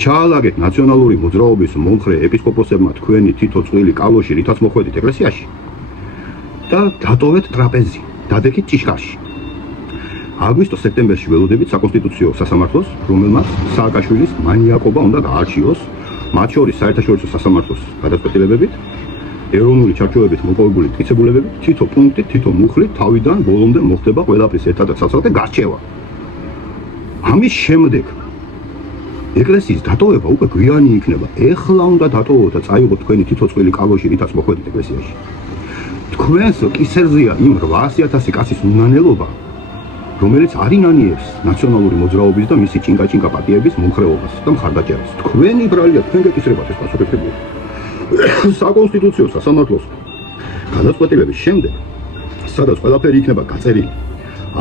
ჩაალაგეთ ნაციონალური მოძრაობის მომხრე ეპისკოპოსებმა თქვენი თითო წყვილი კალოში, რითაც მოხვედით ეკლესიაში და დატოვეთ ტრაპეზი, დადექით ჭიშკარში. აგვისტო-სექტემბერში ველოდებით საკონსტიტუციო სასამართლოს, რომელმაც სააკაშვილის მანიაკობა უნდა გაარჩიოს, მათ შორის საერთაშორისო სასამართლოს გადაწყვეტილებებით, ეროვნული ჩარჩოებით მოპოვებული მტკიცებულებებით, თითო პუნქტით, თითო მუხლით თავიდან ბოლომდე მოხდება ყველაფრის ერთად და ცალ-ცალკე გარჩევა. ამის შემდეგ ეკლესიის დატოვება უკვე გვიანი იქნება. ეხლა უნდა დატოვოთ და წაიღოთ თქვენი თითო წყვილი კალოში, რითაც მოხვედით ეკლესიაში. თქვენს კისერზეა იმ 800,000 კაცის უნანელობა, რომელიც არ ინანიებს ნაციონალური მოძრაობის და მისი ჭინკა-ჭინკა პარტიების მომხრეობას და მხარდაჭერას. თქვენი ბრალია, თქვენ გეკისრებათ ეს პასუხისმგებლობა. საკონსტიტუციო სასამართლოს გადაწყვეტილების შემდეგ, სადაც ყველაფერი იქნება გაწერილი,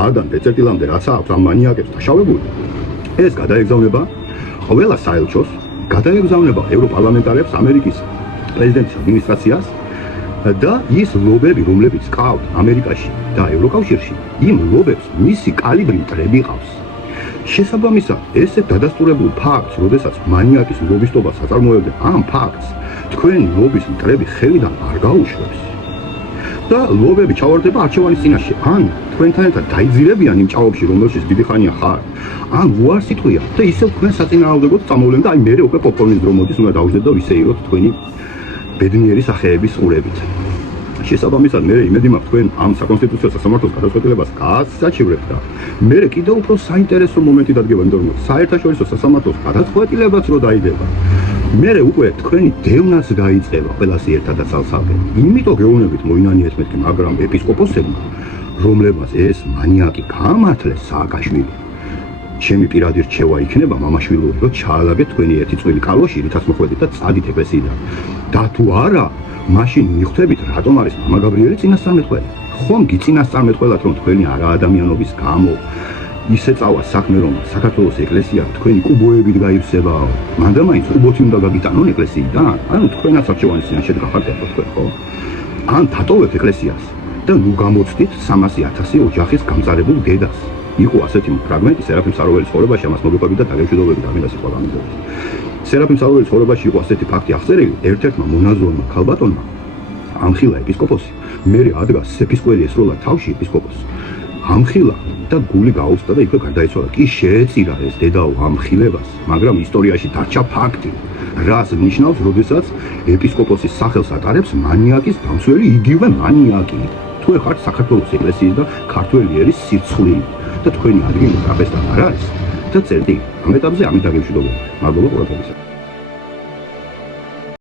ადან დეწერტილამდე რაც აქვს ამ მანიაკებს დაშავებული, ეს გადაეგზავნება ყველა საელჩოს, გადაეგზავნება ევროპარლამენტარებს, ამერიკის პრეზიდენტის ადმინისტრაციას და ის ლობები, რომლებიც ყავთ ამერიკაში და ევროკავშირში, იმ ლობებს მისი კალიბრი მტრები ყავს. შესაბამისად, ესეთ დადასტურებულ ფაქტს, როდესაც მანიაკის ლობისტობა საწარმოებდნენ, ამ ფაქტს თქვენი ლობის მტრები ხელიდან არ გაუშვებს. და ლობები ჩავარდება არჩევანის წინაშე. ან თქვენთან ერთად დაიძირებიან იმ ჭაობში, რომელშიც დიდი ხანია ხარ, ან უარს იტყვიან და ისევ თქვენ საწინააღმდეგოდ წამოვლენ და აი მერე უკვე პოპკორნის დრო მოდის, უნდა დავუშვათ და ვისეიროთ თქვენი ბედნიერი სახეების ყურებით. შესაბამისად, მე იმედი მაქვს თქვენ ამ საკონსტიტუციო სასამართლოს გადაწყვეტილებას გაასაჩივრებთ და მე კიდევ უფრო საინტერესო მომენტი დადგება, იმიტომ რომ საერთაშორისო სასამართლოს გადაწყვეტილებაც რო დაიდება, მე უკვე თქვენი დევნაც დაიწყება ყველასი ერთად და ცალ-ცალკე. იმიტომ გეუბნებით მოინანიეთ მეთქი, მაგრამ ეპისკოპოსებმა, რომლებმაც ეს მანიაკი გაამართლეს სააკაშვილი, ჩემი პირადი რჩევა იქნება მამაშვილური, რომ ჩაალაგეთ თქვენი ერთი წვილი კალოში, რითაც მოხვედით და წადით ეკლესიიდან. და თუ არა, მაშინ მიხვდებით, რატომ არის მამა გაბრიელი წინასწარმეტყველი. ხომ გიწინასწარმეტყველათ, რომ თქვენი არაადამიანობის გამო ისე წავა საქმე, რომ საქართველოს ეკლესია თქვენი კუბოებით გაივსებაო. მანდა მაინც უბოთი უნდა გაგიტანონ ეკლესიიდან. ანუ თქვენაც არჩევანის წინაშე გახარდებათ თქვენ, ხო? ან დატოვეთ ეკლესიას და ნუ გამოცდით 300,000 ოჯახის გამწარებულ დედას. იყო ასეთი ფრაგმენტი სერაფიმ სარაველის ცხოვრებაში, ამას მოგიყვებით და დაგეშვიდობებით ამინდა სიტყვა გამიგდებით. სერაფიმ სარაველის ცხოვრებაში იყო ასეთი ფაქტი აღწერილი, ერთ-ერთმა მონაზონმა ქალბატონმა ამხილა ეპისკოპოსი, მერე ადგას ეპისკოპოსი ესროლა თავში ეპისკოპოსს. ამხილა და გული გაუწდა და იქვე გარდაიცვალა. კი შეეწირა ეს დედაო ამხილებას, მაგრამ ისტორიაში დარჩა ფაქტი, რას ნიშნავს, როდესაც ეპისკოპოსის სახელს ატარებს მანიაკის დამცველი იგივე მანიაკი. თუ ხართ საქართველოს ეკლესიის და ქართველი ერის სირცხლი და თქვენი ადგილი ტრაპეზთან არ არის და წერტი ამ ეტაპზე ამით დაგეშვიდობებით. მადლობა ყურადღებისთვის.